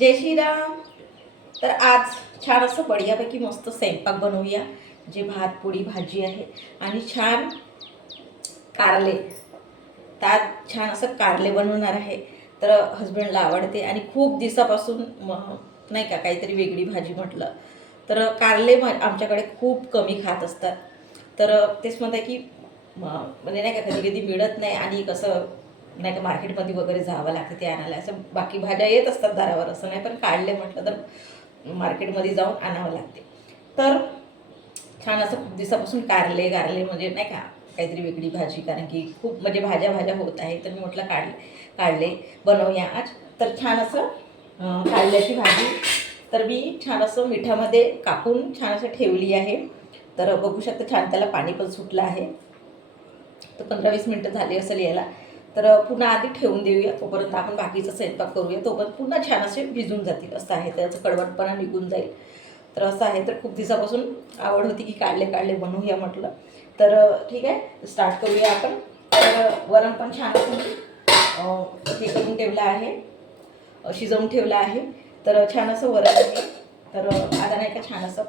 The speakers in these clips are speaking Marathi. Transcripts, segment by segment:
जय श्रीराम. तर आज छान असं बढियापैकी मस्त स्वयंपाक बनवूया. जे भात पोळी भाजी आहे आणि छान कारले. त्यात छान असं कारले बनवणार आहे. तर हस्बंडला आवडते आणि खूप दिवसापासून नाही का काहीतरी वेगळी भाजी म्हटलं तर कारले आमच्याकडे खूप कमी खात असतात. तर तेच म्हणते की म्हणजे नाही का कधी कधी मिळत नाही आणि कसं नाही का मार्केटमध्ये वगैरे जावं लागतं ते आणायला. असं बाकी भाज्या येत असतात दारावर असं नाही, पण काढले म्हटलं तर मार्केटमध्ये जाऊन आणावं लागते. तर छान असं खूप दिवसापासून कारले म्हणजे नाही का काहीतरी वेगळी भाजी, कारण की खूप म्हणजे भाज्या भाज्या होत आहे. तर मी म्हटलं काढले बनवूया आज. तर छान असं कारल्याची भाजी तर मी छान असं मिठामध्ये कापून छान असं ठेवली आहे. तर बघू शकता छान त्याला पाणी पण सुटलं आहे. तर 15-20 मिनटं झाली असेल याला. तर पुन्हा आधी ठेवून देऊया, तोपर्यंत आपण बाकीचा स्वयंपाक करूया. तोपर्यंत पुन्हा छान असे भिजून जातील असं आहे. त्याचं कडवटपणा निघून जाईल. तर असं आहे. तर खूप दिवसापासून आवड होती की काढले बनवूया म्हटलं. तर ठीक आहे, स्टार्ट करूया आपण. तर वरण पण छान असं हे करून ठेवलं आहे, शिजवून ठेवलं आहे. तर छान असं वरण आहे. तर आता नाही का छान असं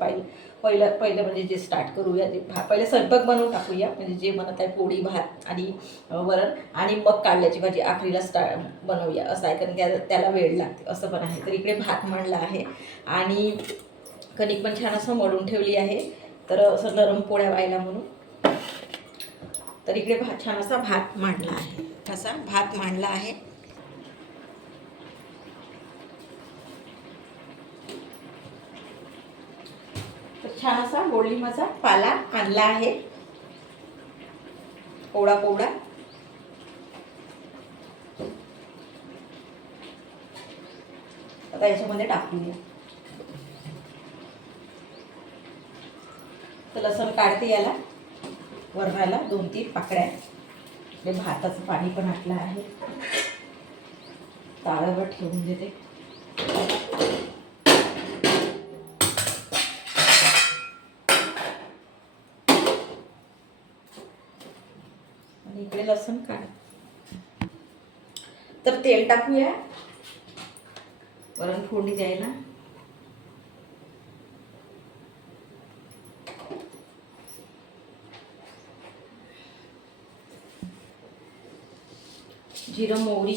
पहिलं म्हणजे जे स्टार्ट करूया, जे पहिले स्वयंपाक बनवून टाकूया. म्हणजे जे म्हणत आहे पोळी भात आणि वरण आणि मग कारल्याची भाजी आखरीला बनवूया असं आहे. कारण त्याला वेळ लागते असं पण आहे. तर इकडे भात मळला आहे आणि कणिक पण छान असं मळून ठेवली आहे. तर असं नरम पोळ्या व्हायला म्हणून. तर इकडे छान असा भात मांडला आहे. असा भात मांडला आहे. तर छान असा गोडलिंबाचा पाला आणला आहे, कोवडा कोवडा. आता याच्यामध्ये टाकूया. तर लसूण काढते याला वरणाला 2-3 पाकड्या. हे भाताचं पाणी पण आटलं आहे. ताव्यावर ठेवून देते. आणि इकडे लसूण काढ. तर तेल टाकूया वरण फोडणी द्यायला. जिरं मोहरी,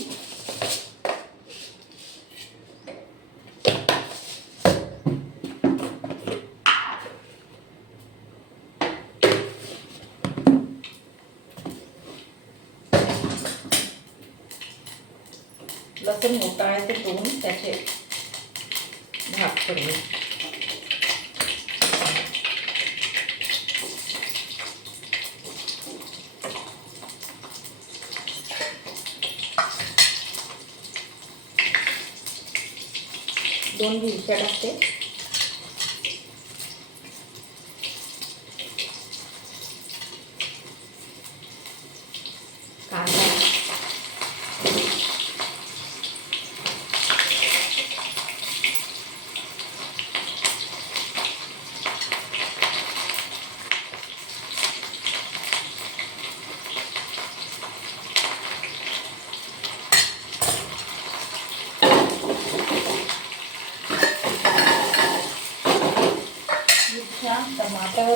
लसूण मोठा आहे ते धुवून त्याचे भाग करूया. दोन मिरच्या टाकते. कांदा, मिरच्या, टमाटर,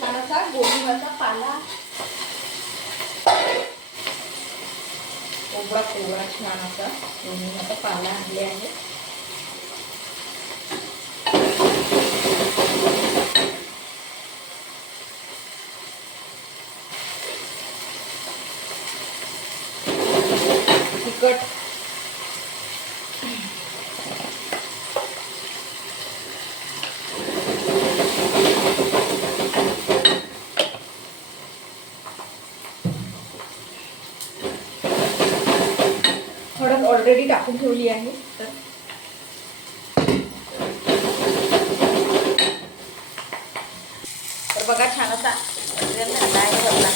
थोडासा गोडलिंबाचा पाला, कोवडा कोवडा छान असा गोडलिंबाचा पाला आणले आहे. तिखट, हळद ऑलरेडी टाकून ठेवली आहे. तर बघा छान असा झाला आहे वरला.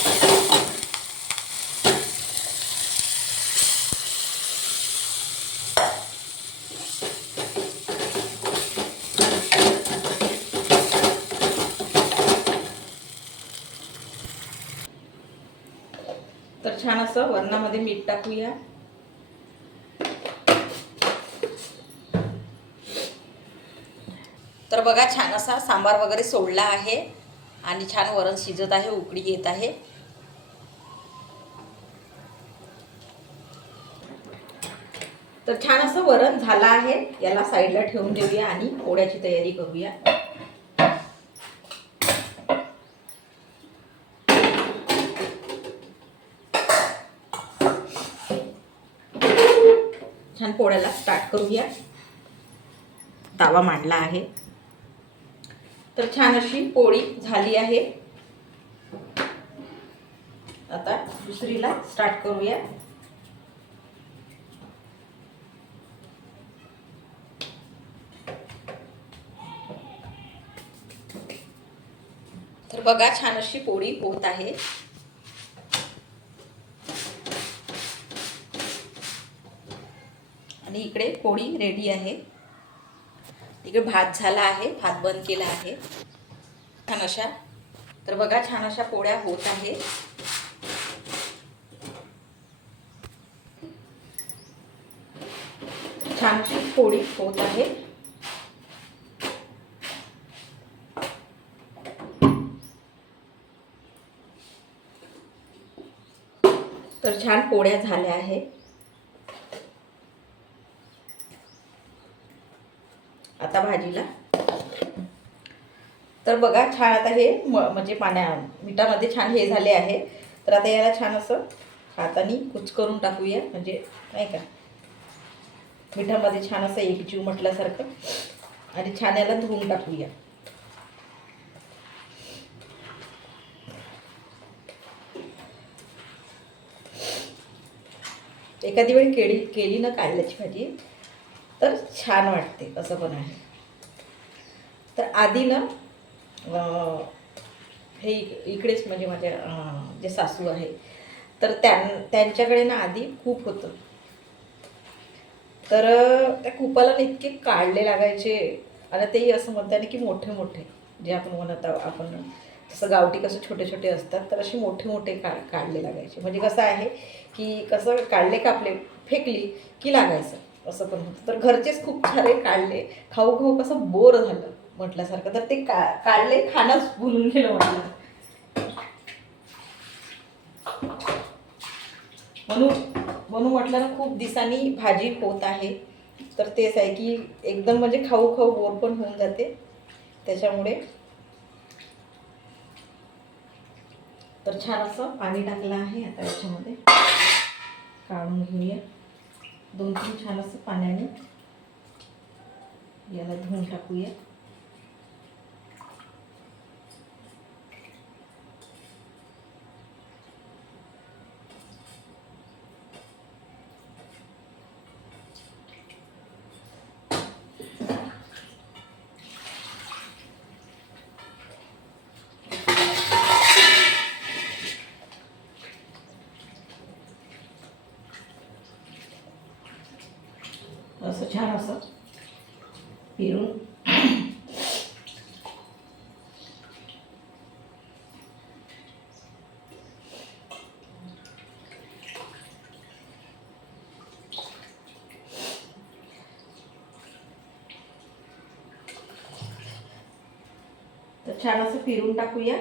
तर छान असं वरणामध्ये मीठ टाकूया. तर बघा छान असा सांबार वगैरे सोडला आहे आणि छान वरण शिजत आहे, उकळी येत आहे. तर छान असं वरण झालं आहे. याला साईडला ठेवून देऊया आणि पोळ्याची तयारी करूया. छान पोळ्याला स्टार्ट करूया. तवा मांडला आहे. तर छान अशी पोळी झाली आहे. आता दुसरीला स्टार्ट करूया. तर बघा छान अशी पोळी होत आहे. आणि इकडे पोळी रेडी आहे. इकडे भात झाला आहे, भात बंद केला आहे छान अशा. तर बघा छान अशा पोळ्या होत आहे. छान अशी पोळी होत आहे. तर छान पोळ्या झाल्या आहे. आता भाजीला. तर बघा छान आता हे म्हणजे मिठामध्ये छान हे झाले आहे. तर आता याला छान असं हाताने कुच करून टाकूया, म्हणजे नाही का मिठामध्ये छान असं एकजीव म्हटल्यासारखं. आणि छान याला धुवून टाकूया. एखादी वेळ केली ना कारल्याची भाजी तर छान वाटते, असं पण आहे. तर आधी ना हे इकडेच म्हणजे माझ्या जे सासू आहे तर त्यांच्याकडे ना आधी कूप होतं. तर त्या कूपाला इतके काढले लागायचे. आणि तेही असं म्हणता की मोठे मोठे जे आपण म्हणत आपण जसं गावठी कसं छोटे छोटे असतात तर असे मोठे मोठे काढले लागायचे. म्हणजे कसं आहे की कसं काढले कापले फेकली की लागायचं असं पण होतं. तर घरचेच खूप सारे काढले. खाऊ खाऊ कसं बोर झालं म्हटल्यासारखं. तर ते काढले खाणंच भुलून गेलं म्हटलं. म्हणून म्हटलं ना खूप दिवसांनी भाजी होत आहे. तर तेच आहे की एकदम म्हणजे खाऊ खाऊ बोर पण होऊन जाते त्याच्यामुळे. तर छान असं पाणी टाकलं आहे. आता याच्यामध्ये काढून घेऊया. 2-3 छान असं पाण्याने याला धुवून टाकूया. असं छान असं फिरून तर छान असं फिरून टाकूया.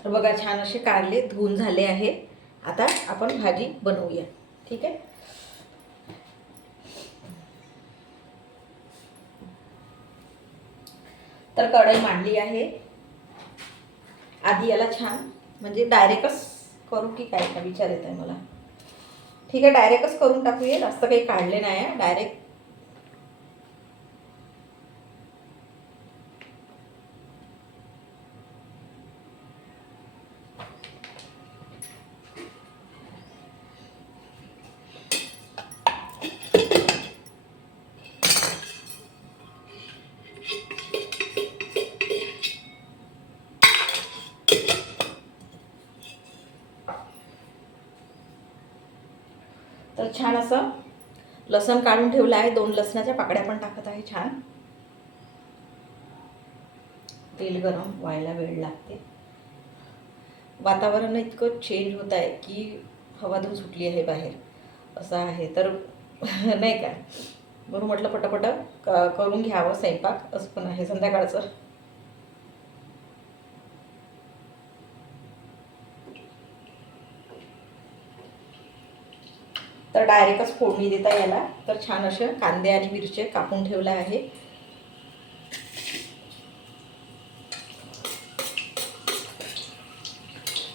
तर बघा छान असे कारले धुवून झाले आहे. आता आपण भाजी बनवूया. ठीक आहे. तर कढई मांडली आहे. आधी याला छान म्हणजे डायरेक्टच करू की काय का विचार येत आहे मला. ठीक आहे डायरेक्टच करून टाकूया. जास्त काही काढले नाही आहे. डायरेक्ट छान असं लसण काढून ठेवलं आहे. 2 लसणाच्या पाकळ्या पण टाकत आहे. छान तेल गरम व्हायला वेळ लागते. वातावरण इतकं चेंज होत आहे की हवा धूर सुटली आहे बाहेर, असं आहे. तर नाही का, म्हणून म्हटलं पटापट करून घ्यावं स्वयंपाक, असं पण आहे संध्याकाळचं. तर डायरेक्टच फोडणी देता याला. तर छान असे कांदे आणि मिरची कापून ठेवले आहे.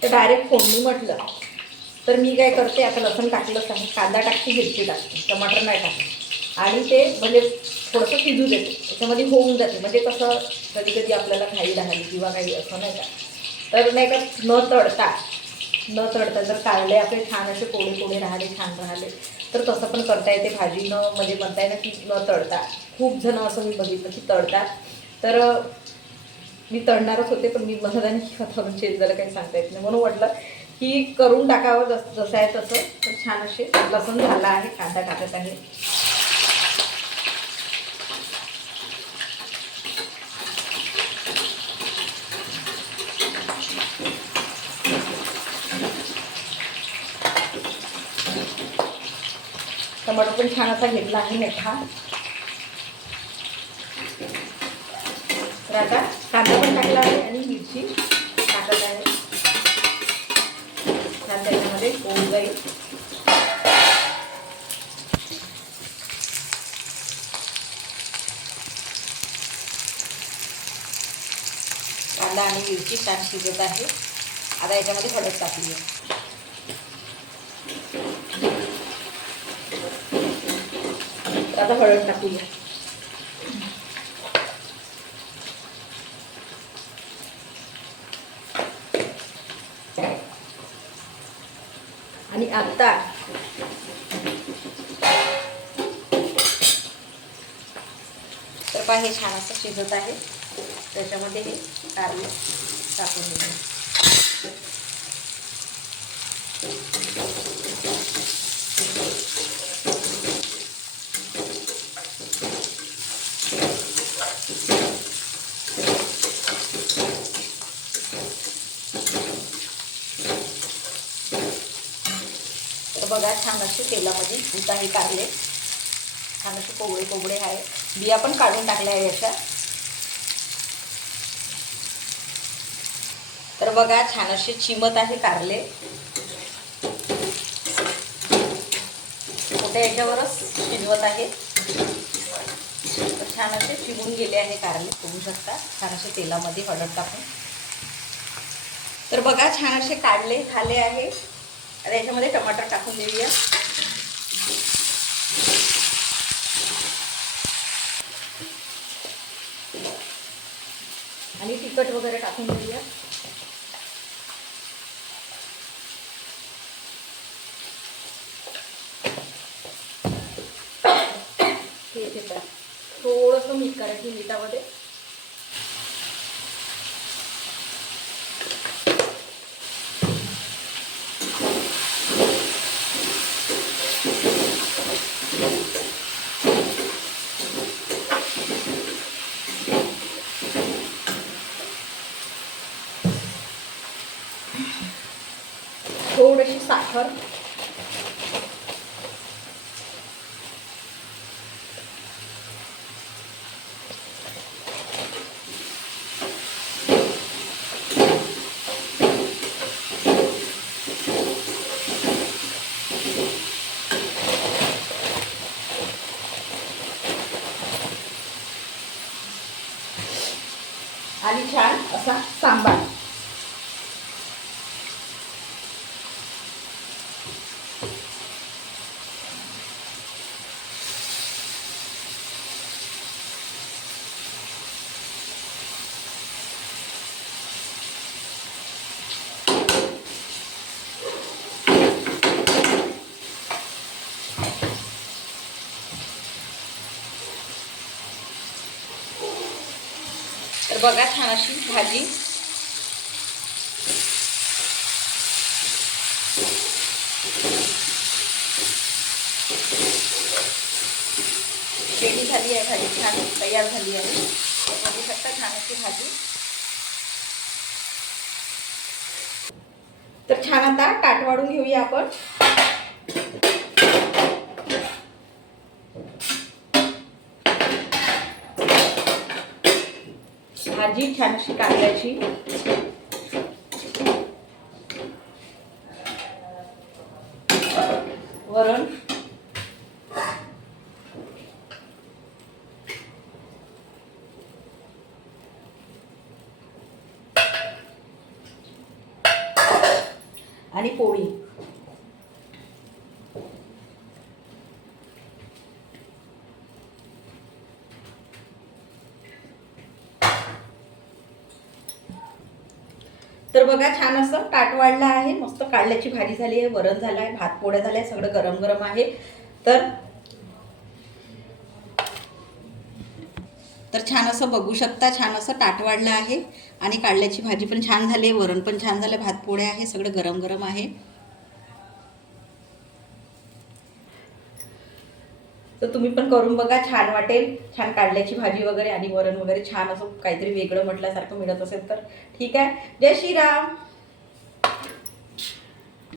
तर डायरेक्ट फोडणी म्हटलं तर मी काय करते, आता लसूण टाकलंच आहे, कांदा टाकते, मिरची टाकते, टमाटर नाही टाकते आणि ते म्हणजे थोडंसं शिजू देते. त्याच्यामध्ये होऊन जाते. म्हणजे कसं कधी कधी आपल्याला घाई राहिली किंवा काही असं नाही का, तर नाही का न तळता जर काढले आपले छान असे कोडे कोडे राहिले, छान राहिले, तर तसं पण करता येते. भाजी न म्हणजे म्हणता येईल की न तळता. खूप जण असं मी बघितलं की तळतात. तर मी तळणारच होते, पण मी मनदानी वातावरण चेंज झालं, काही सांगता येत नाही. म्हणून म्हटलं की करून टाकावं जसं आहे तसं. तर छान असे लसूण झाला आहे, कांदा टाकत आहे. टमाटर पण छान असा घेतला आहे मोठा. तर आता कांदा पण टाकला आहे आणि मिरची टाकत आहे. छान त्याच्यामध्ये होऊन जाईल. कांदा आणि मिरची छान शिजत आहे. आता याच्यामध्ये हळद टाकली आहे. आता हळद टाकूया. आणि आता तर पहा, हे छान असं शिजत आहे. त्याच्यामध्ये हे कारले टाकून देऊ. तर बघा, छान असे तेलामध्ये धुत आहे कारले. छान असे कोवळे कोवळे आहे. बिया पण काढून टाकल्या आहे अशा. तर बघा, छान असे चिमत आहे कारले. मोठ्या याच्यावरच शिजवत आहे. तर छान असे शिजून गेले आहे कारले, बघू शकता. छान असे तेलामध्ये हळद टाकून. तर बघा, छान असे काढले झाले आहे. आता याच्यामध्ये टमाटर टाकून देऊया. आणि तिखट वगैरे टाकून देऊया. थोडंसं मीठ करायचं मिठामध्ये. थोडीशी साखर. आणि छान असा सांबार. तर बघा, छान अशी भाजी. भाजी छान तयार झाली आहे. बघू शकता छान अशी भाजी. तर छान आता ताट वाढून घेऊया आपण. भाजी छान अशी कांद्याची, वरण, आणि पोळी. तर बघा छान असं ताट वाढलं आहे. मस्त कारल्याची भाजी झाली आहे, वरण झालं आहे, भात पोळ्या झाल्या आहे, सगळं गरम गरम आहे. तर छान असं बघू शकता, छान असं ताट वाढलं आहे आणि कारल्याची भाजी पण छान झाली आहे, वरण पण छान झालं, भात पोळ्या आहे, सगळं गरम गरम आहे. तर तुम्ही पण करून बघा, छान वाटेल. छान कारल्याची भाजी वगैरे आणि वरण वगैरे छान असं काहीतरी वेगळं म्हटल्यासारखं मिळत असेल तर ठीक आहे. जय श्रीराम.